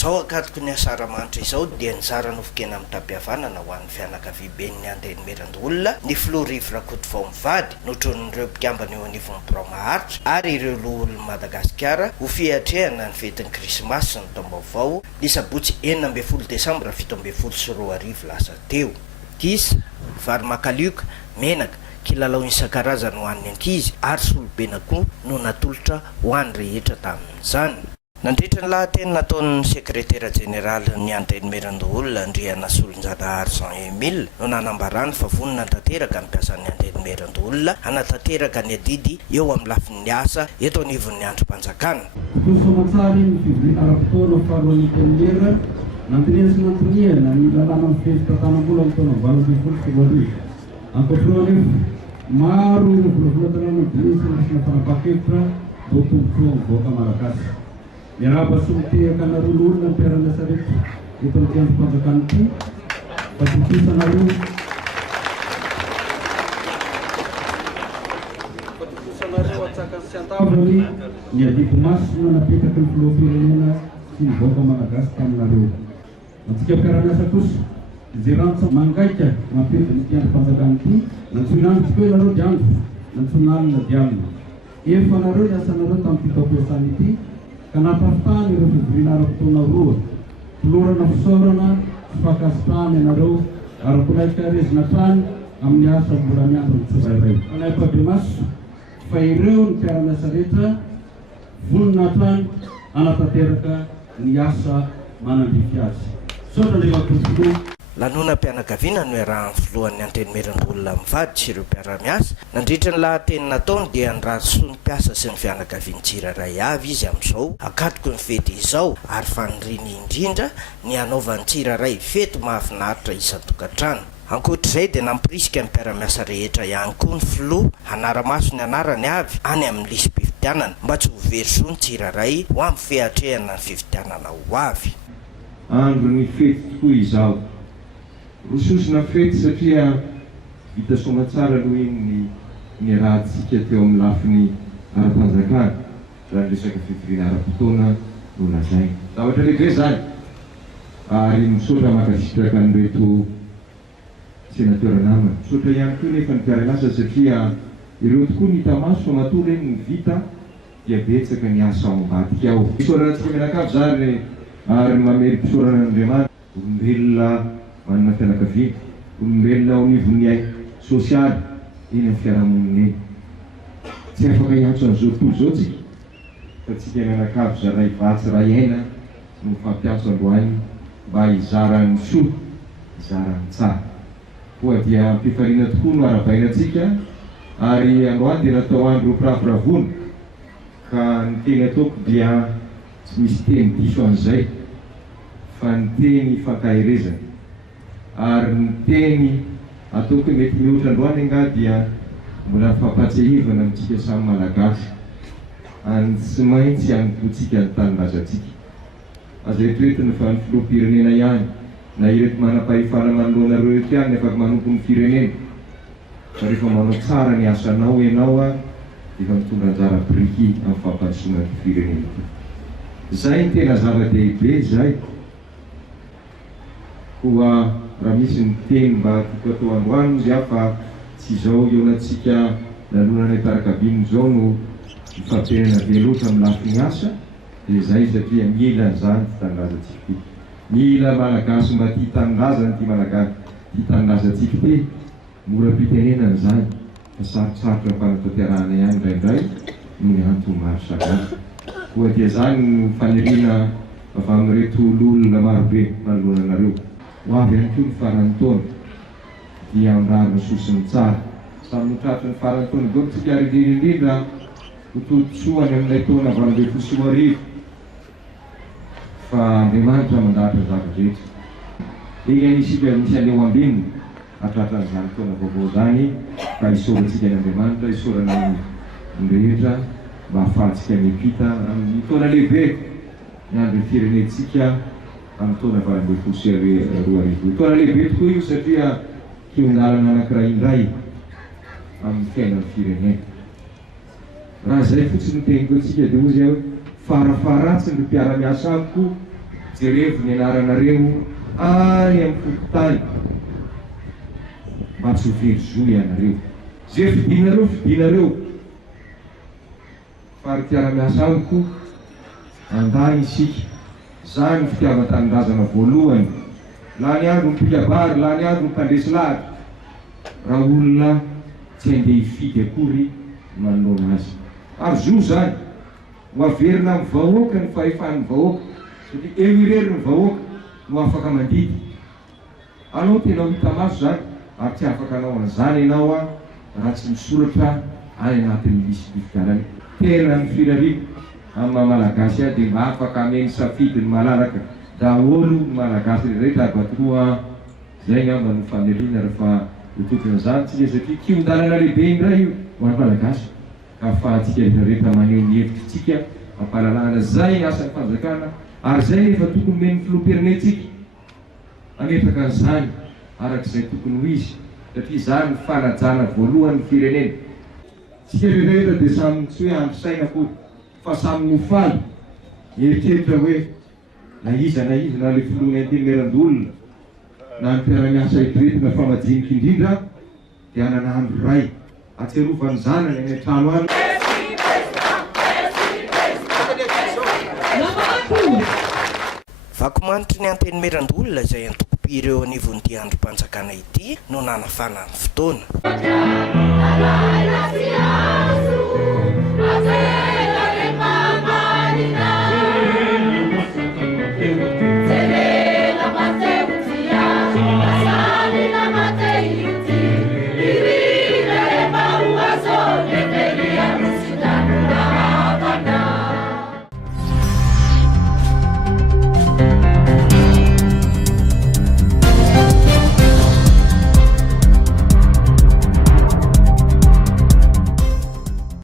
Amin'izao akatoko ny asaramanitra izao dia nizara nofokena amin'ny tabiavanana ho an'ny fianakaviaben'ny Andeny Merandolona ny Florive Rakotovao mivady notron'ireo mpikambana eo anivon'ny Bromaharitra ary ireo loholon'i Madagasikara ho fiatrehana ny fetin'ny Krismasy sy ny taom-baovao ny sabotsy 12 Desambra 2024 lasa teo. Kisa, vary makalioka, menaka, kilalao isan-karazany ho an'ny ankizy ary solobena koa no natolotra ho an'ny rehetra tamin'izany. Nandritra ny lahateny nataon'ny sekretera jeneraly ny Andeny Merandolona Andriana Solonjana Jean Emile no nanambarany fa vonona tanteraka ampiasan'ny Andeny Merandolona hanatanteraka ny adidy eo amin'ny lafin'ny asa eto anivon'ny androm-panjakana. Somatsary ny fivoriana ara-potoana faharoan'ny tenera nandiniana sy nantoniana ny lalàna amin'ny fehezim-patanam-bola amin'ny taona 2024. Ankoatran'ireo maro ireo volavolatan-drano dinisa nasina fanapahan-kevitra vao tombontsoa mivoaka malagasy. Miarahaba somitehaka anareo lolona ny mpiara-miasa rehetra eto amin'ny androm-panjakana ity fa tokisanareo atsakany sy antavany ny adidy masina napetaky ny filoham-pirenena sy ny vaoaka malagasy taminareo. Antsika mpiara-miasa kosa izay rantsa mangaika mampety ny androm-panjakana ity nantsoinandro tokoa ianareo diandro nantsonalina dialina efa nareo ny asanareo tamin'ny fitaom-piasana ity ka natafitany ireo fivoriana ara-potoana roa filorana fisaorana sy fakasitrahana ianareo ara-polahikarezina trany amin'ny asa mbola miandro ny tsirairay. Anampabe-maso fa ireo ny mpiara-miasa rehetra vonona trany anatanteraka ny asa manandrify azy. Saotra le mampitolo Lanonam-pianakaviana no iarahan'ny filohan'ny Andeny Merandolona mivady sy ireo mpiara-miasa. Nandritra ny lahateny nataony dia nirary soa ny mpiasa sy ny fianakaviany tsirairay avy izy amin'izao akatoko ny fety izao ary faniriany indrindra ny anaovan'ny tsirairay fety mahafinaritra isan-tokantrano. Ankoatr'izay dia nampirisika ny mpiara-miasa rehetra ihany koa ny filoha hanara-maso ny anarany avy any amin'ny lisym-pifidianana mba tsy ho very soa ny tsirairay ho amin'ny fiatrehana ny fifidianana ho avy. Andro ny fety tokoa izao. Rososina fety satria vita soma tsara aloha iny ny rahantsika teo amin'ny lafiny ara-panjakana raha ny resaka fivoriana ara-potoana no lazaina. Zavatra lehibe zany ary misaotra makasitraka an'ireto senateur namana. Misaotra ihany koa nefa ny mpiara-miasa satria ireo tokoa ny hita maso fa matory eny ny vita dia betsaka ny asa ao ambadika ao. Misaorana antsika mianakavy zany ary mamely mpisaorana an'Andriamanitra olombelona manana fianakaviana, olombelona ao anivon'ny sosialy eny amin'ny fiarahamonina. Tsy afaka hiantso an'izao tontolo izao tsika fa tsika mianakavy zaray vatsy ray aina no fampiantso androany mba hizaran'ny soa, hizaran'ny tsara. Koa dia mpifariana tokoa no aravainantsika ary androany dia natao andro piraviravona ka ny teny ataoko dia tsy misy teny diso an'izay fa ny teny fankahirezana ary ny teny ataoko mety mihoatra androany anga dia mbola fampatsehivana amintsika samy malagasy any tsy maintsy ambotsika ny tanindrazantsika. Azo retoretiny fa ny filoham-pirenena ihany na ireto manam-pahefana manoloanareo reto ihany afaka manompo ny firenena fa rehefa manao tsara ny asanao ianao a efa mitondra anjara biriky amin'ny fampandrosoana ny firenena. Zay ny tena zava-dehibe zay koa raha misy ny teny mba toko atao androany izy aho fa tsy izao eonatsika lalonana itarakabiany zao no mifampirenana be loatra amin'ny lafiny asa dia zay satria mila zany ty tanindrazantsika ty. Mila malagasy mba ty tanindrazany ty malagasy ty tanindrazantsika ty mora mpitenenana zany fa sarotsarotra mpanataterahana ihany indraindray no ny antony maro sagazy. Koa dia zany no faniriana avy amin'ireto lolona marobe manoloananareo. Ho avy ihany koa ny farany taona dia mirarina sosiny tsara. Samy mitratra ny farany taona dokotsika ary indrindra ho tototsoany amin'ilay taona 2024 fa Andriamanitra mandahatra zava-drehetra. Iny anisika misy aneo ambininy atratra n'izany taona vaovao zany ka hisorantsika n'Andriamanitra, hisorana ny rehetra mba ahafahantsika miampita amin'ny taona lehibe ny andron'ny firenentsika amin'ny taona 2024. Taona lehibe tokoa io satria fionarana anankiray indray amin'ny fiainan'ny firenena. Raha zay fotsiny ny teniko antsika dia hozy aho farafaratsy ny mpiara-miasa amiko jerevo ny anaranareo any amin'ny fokontany mba tsy ho verizoy ianareo zay fidinareo fary tiara-miasa amiko andany isika zany fitiavan-tanindrazana voalohany laha ny andro mipikabary laha ny andro mpandresy lahatra raha olona tsy andeha hifidy akory manoloana azy ary zo zany ho averina amin'ny vahoaka ny fahefan'ny vahoaka satria eo irery ny vahoaka no afaka mandidy anao tena hita maso zany ary tsy afaka anao an'izany ianao a raha tsy misoratra any anatin'ny lisy-pifidarany tena ny firariako amin'ny mamalagasy a dia mba afaka ameny safidy ny malalaka daholo ny malagasy rehetra abatoa zay ngamba no faneriana rehefa hototon'izany tsika satria kion-dalana lehibe indray io ho an'ny malagasy ahafahantsika rehetrarehetra maneho ny hevitritsika ampahalalahana zay asan'ny fanjakana ary zay nefa tokony men'ny filoham-pirenentsika anetraka an'izany arak'izay tokony ho izy satria zany ny fanajana voalohany firenena tsika rehetrarehetra dia samy tsy hoe androsaina koa fa samy nofaly eritreritra hoe na iza na le filohany anteny merandolona na ny mpiara-miasa etiretina famajinika indrindra dia ananandro ray atserovany zanany any an-trano any vakomanitry ny anteny merandolona izay antoko-pireo anivon'ity androm-panjakana ity no nanafana ny fotoana